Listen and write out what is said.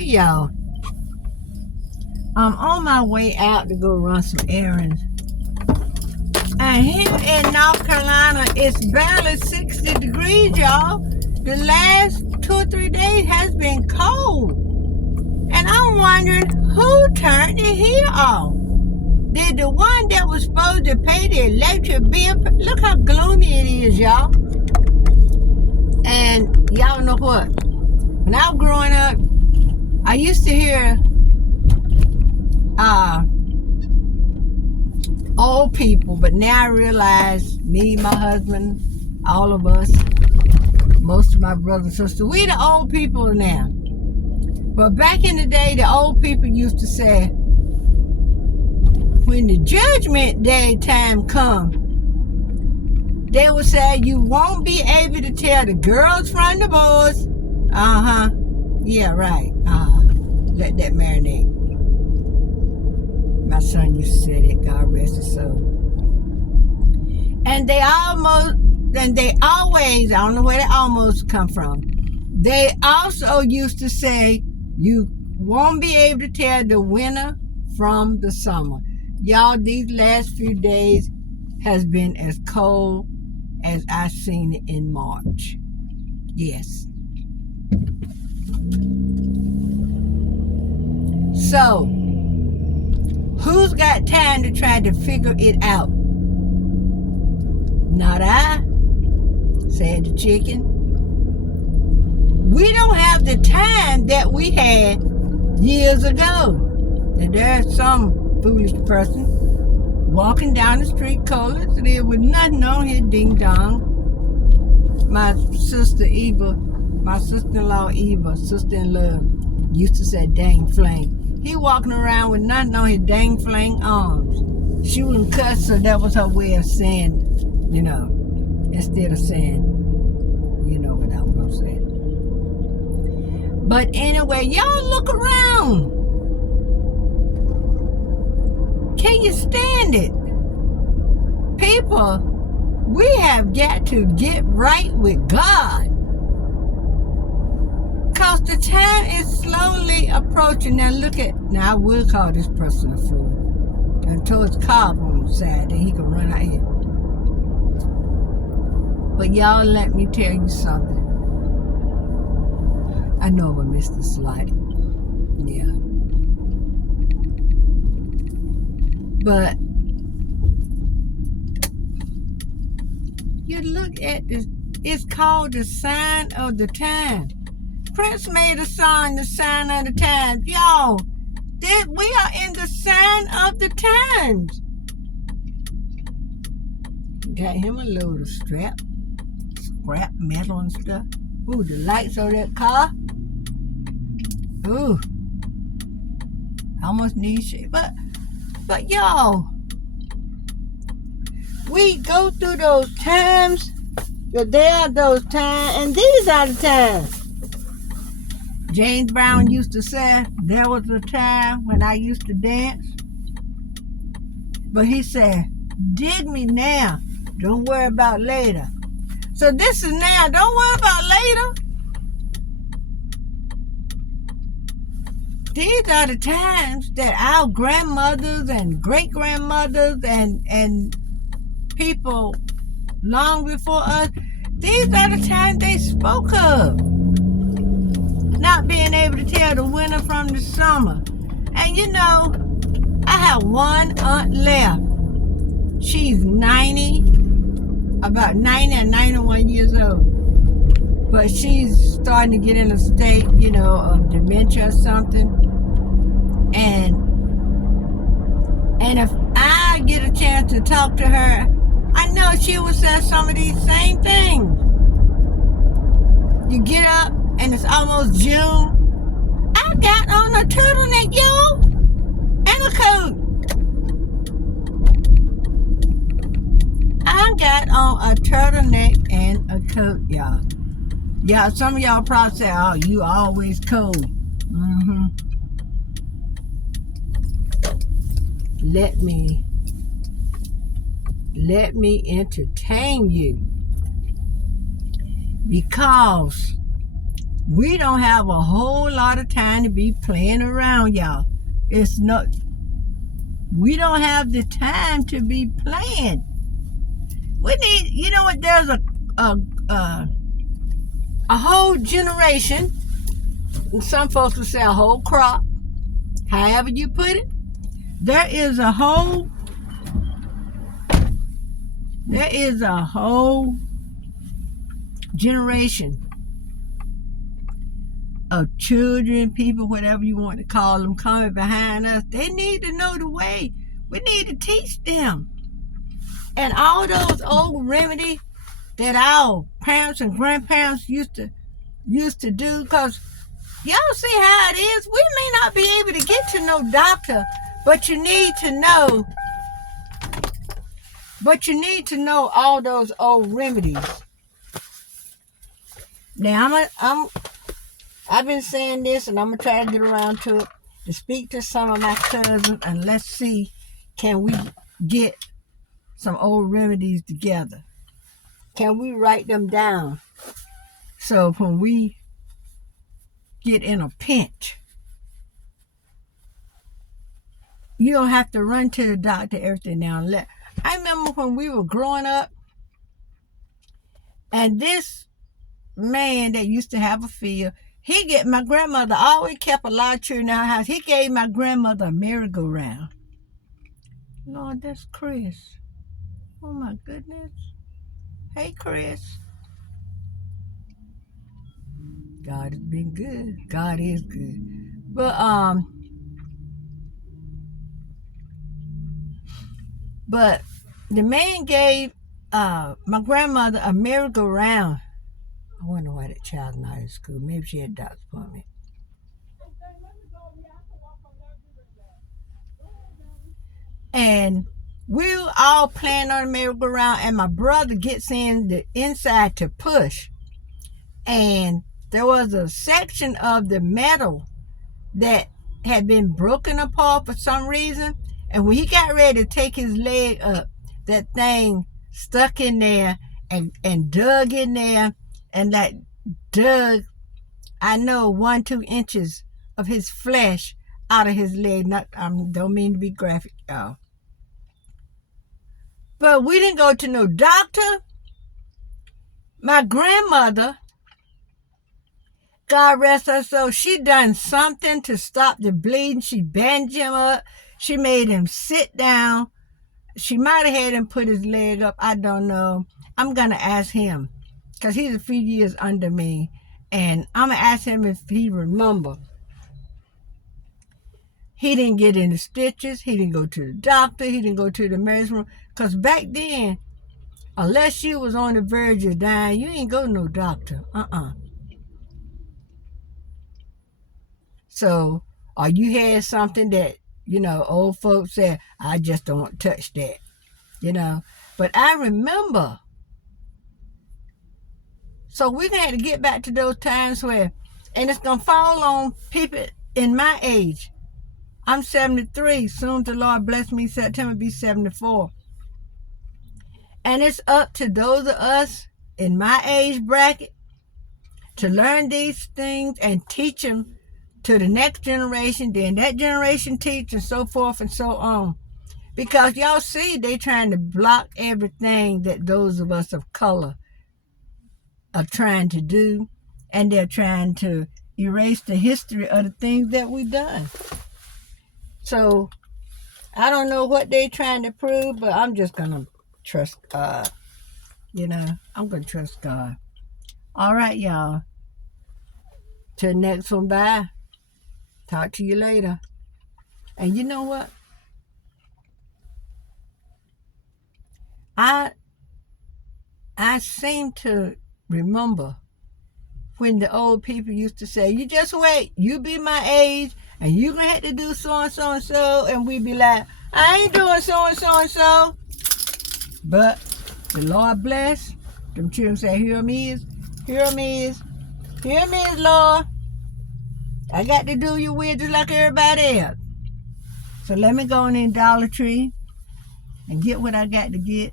Hey y'all, I'm on my way out to go run some errands. And here in North Carolina, it's barely 60 degrees, y'all. The last 2 or 3 days has been cold. And I'm wondering who turned the heat off. Did the one that was supposed to pay the electric bill? Look how gloomy it is, y'all. And y'all know what? When I was growing up, I used to hear old people, but now I realize me, my husband, all of us, most of my brothers and sisters, we the old people now. But back in the day, the old people used to say, when the judgment day time comes, they would say, you won't be able to tell the girls from the boys. Yeah, right. Let that marinate. My son used to say that, God rest his soul. And they always, I don't know where they almost come from. They also used to say, you won't be able to tell the winter from the summer. Y'all, these last few days has been as cold as I seen it in March. Yes. So, who's got time to try to figure it out? Not I, said the chicken. We don't have the time that we had years ago. And there's some foolish person walking down the street colorless with nothing on his ding dong. My sister Eva, my sister-in-law Eva, sister-in-law, used to say dang flame. He walking around with nothing on his dang flame arms. She wouldn't cuss, so that was her way of saying, instead of saying, you know what I'm gonna say. But anyway, y'all look around. Can you stand it? People, we have got to get right with God. Because the time is slowly approaching. Now I will call this person a fool. Until it's cob on the side, then he can run out here. But y'all, let me tell you something. I know I'm a Mr. Slight. Yeah. But you look at this, it's called the sign of the time. Prince made a song, the sign of the times. Y'all, we are in the sign of the times. Got him a load of scrap metal and stuff. Ooh, the lights on that car. Ooh, I almost need shit. But y'all, we go through those times. There are those times, and these are the times. James Brown used to say, there was a time when I used to dance. But he said, dig me now. Don't worry about later. So this is now. Don't worry about later. These are the times that our grandmothers and great-grandmothers and people long before us, these are the times they spoke of. Not being able to tell the winter from the summer. And I have one aunt left. She's 90, about 90 or 91 years old. But she's starting to get in a state, of dementia or something. And if I get a chance to talk to her, I know she will say some of these same things. You get up, and it's almost June. I got on a turtleneck, y'all, and a coat. I got on a turtleneck and a coat, y'all. Yeah, some of y'all probably say, oh, you always cold. Let me entertain you. Because We don't have a whole lot of time to be playing around, y'all. It's not. We don't have the time to be playing. We need, you know what? There's a whole generation. Some folks will say a whole crop. However you put it, there is a whole generation of children, people, whatever you want to call them, coming behind us. They need to know the way. We need to teach them. And all those old remedies that our parents and grandparents used to do, because y'all see how it is. We may not be able to get to no doctor, but you need to know. But you need to know all those old remedies. Now I've been saying this, and I'm gonna try to get around to it, to speak to some of my cousins, and let's see, can we get some old remedies together? Can we write them down so when we get in a pinch, you don't have to run to the doctor everything now. I remember when we were growing up, and this man that used to have a field, my grandmother always kept a lot of children in our house. He gave my grandmother a merry-go-round. Lord, that's Chris. Oh my goodness. Hey, Chris. God has been good. God is good. But the man gave my grandmother a merry-go-round. I wonder why that child's not in school. Maybe she had a doctor's appointment. And we were all playing on the merry-go-round, and my brother gets in the inside to push. And there was a section of the metal that had been broken apart for some reason. And when he got ready to take his leg up, that thing stuck in there and dug in there, and that dug, I know, 1-2 inches of his flesh out of his leg. Don't mean to be graphic, y'all. But we didn't go to no doctor. My grandmother, God rest her soul, she done something to stop the bleeding. She bandaged him up. She made him sit down. She might have had him put his leg up. I don't know. I'm going to ask him, because he's a few years under me. And I'm going to ask him if he remember. He didn't get any stitches. He didn't go to the doctor. He didn't go to the emergency room. Because back then, unless you was on the verge of dying, you ain't go to no doctor. So, or you had something that, old folks said, I just don't touch that, But I remember. So we're going to have to get back to those times where, and it's going to fall on people in my age. I'm 73. Soon the Lord bless me, September be 74. And it's up to those of us in my age bracket to learn these things and teach them to the next generation, then that generation teach, and so forth and so on. Because y'all see, they trying to block everything that those of us of color are trying to do, and they're trying to erase the history of the things that we've done. So, I don't know what they're trying to prove, but I'm just going to trust God. I'm going to trust God. All right, y'all. Till next one, bye. Talk to you later. And you know what? I seem to remember when the old people used to say, you just wait, you be my age, and you gonna have to do so and so and so, and we be like, I ain't doing so and so and so. But the Lord bless. Them children say, here me is, Lord. I got to do your will just like everybody else. So let me go in Dollar Tree and get what I got to get.